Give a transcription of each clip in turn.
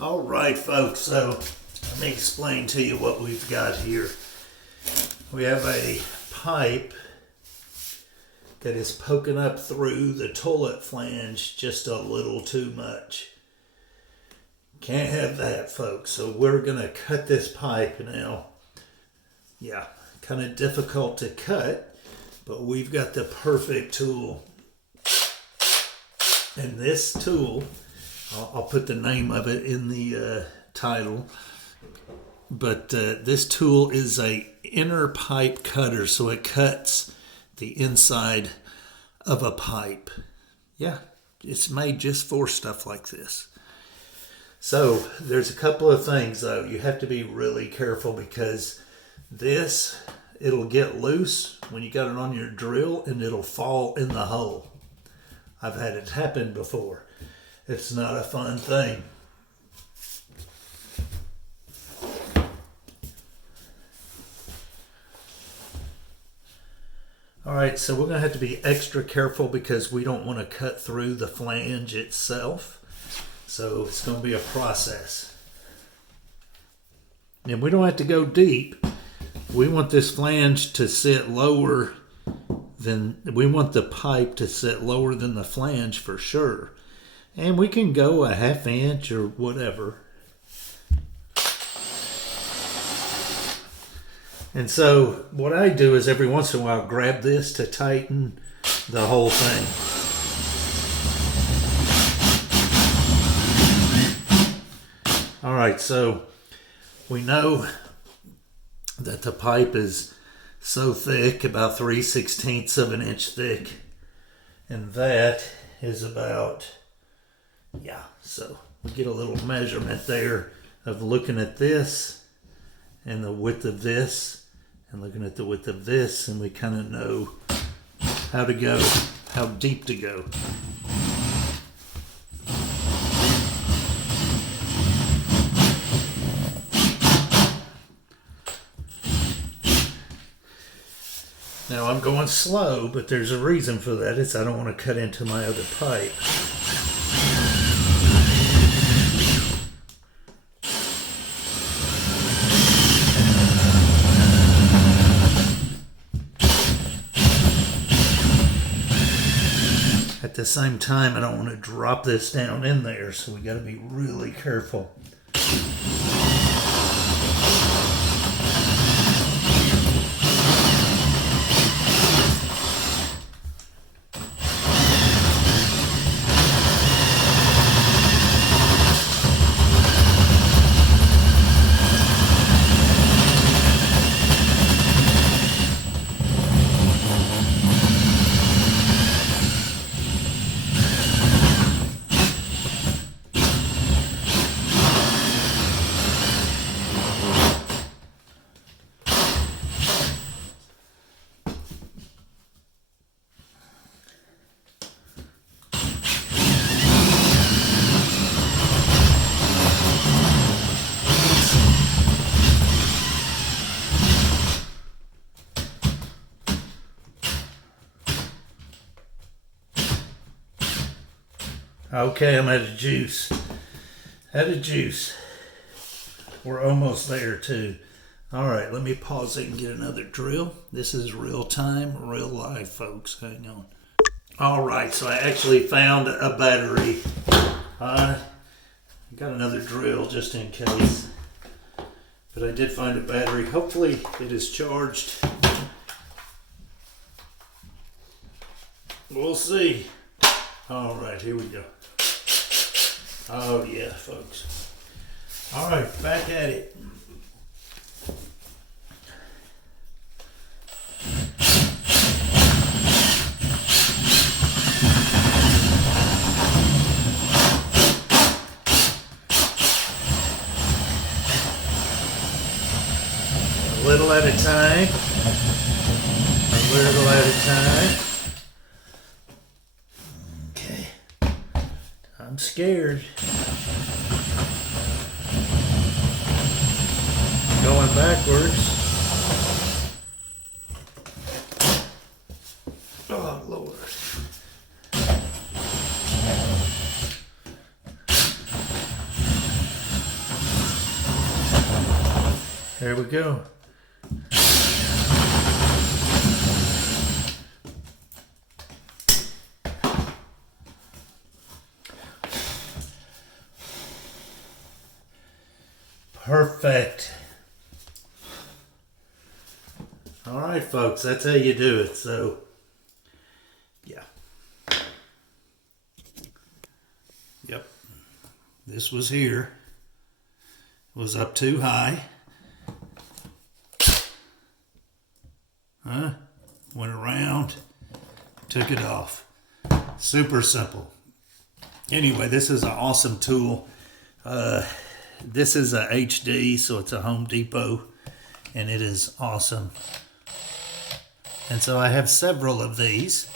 All right, folks, so let me explain to you what we've got here. We have a pipe that is poking up through the toilet flange just a little too much. Can't have that, folks, so we're going to cut this pipe now. Yeah, kind of difficult to cut, but we've got the perfect tool. And this tool, I'll put the name of it in the title, but this tool is a inner pipe cutter, so it cuts the inside of a pipe. Yeah, it's made just for stuff like this. So there's a couple of things though. You have to be really careful because this, it'll get loose when you got it on your drill and it'll fall in the hole. I've had it happen before. It's not a fun thing. All right, so we're gonna have to be extra careful because we don't want to cut through the flange itself. So it's gonna be a process. And we don't have to go deep. We want this flange to sit lower than, we want the pipe to sit lower than the flange for sure. And we can go a ½ inch or whatever. And so what I do is every once in a while grab this to tighten the whole thing. All right, so we know that the pipe is so thick, about 3/16 of an inch thick. And that is about, yeah, so we get a little measurement there of looking at this and the width of this and looking at the width of this, and we kind of know how to go, how deep to go. Now I'm going slow, but there's a reason for that. It's I don't want to cut into my other pipe. At the same time, I don't want to drop this down in there, so we got to be really careful. Okay, I'm out of juice. Out of juice. We're almost there too. All right, let me pause it and get another drill. This is real time, real life, folks. Hang on. All right, so I actually found a battery. I got another drill just in case. But I did find a battery. Hopefully it is charged. We'll see. All right, here we go. Oh yeah, folks. All right, back at it. A little at a time. A little at a time. Okay. I'm scared. Going backwards. Oh, Lord. There we go. Perfect. All right, folks, that's how you do it. So, yeah. Yep. This was here. It was up too high. Went around, took it off. Super simple. Anyway, this is an awesome tool. This is a HD, so it's a Home Depot, and it is awesome. And so I have several of these.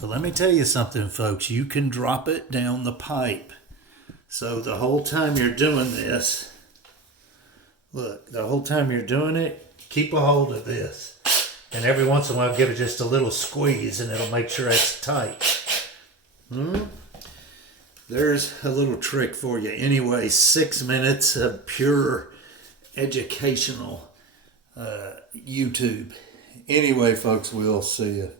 But let me tell you something, folks. You can drop it down the pipe. So the whole time you're doing this, look, the whole time you're doing it, keep a hold of this. And every once in a while, give it just a little squeeze, and it'll make sure it's tight. There's a little trick for you. Anyway, 6 minutes of pure educational YouTube. Anyway, folks, we'll see you.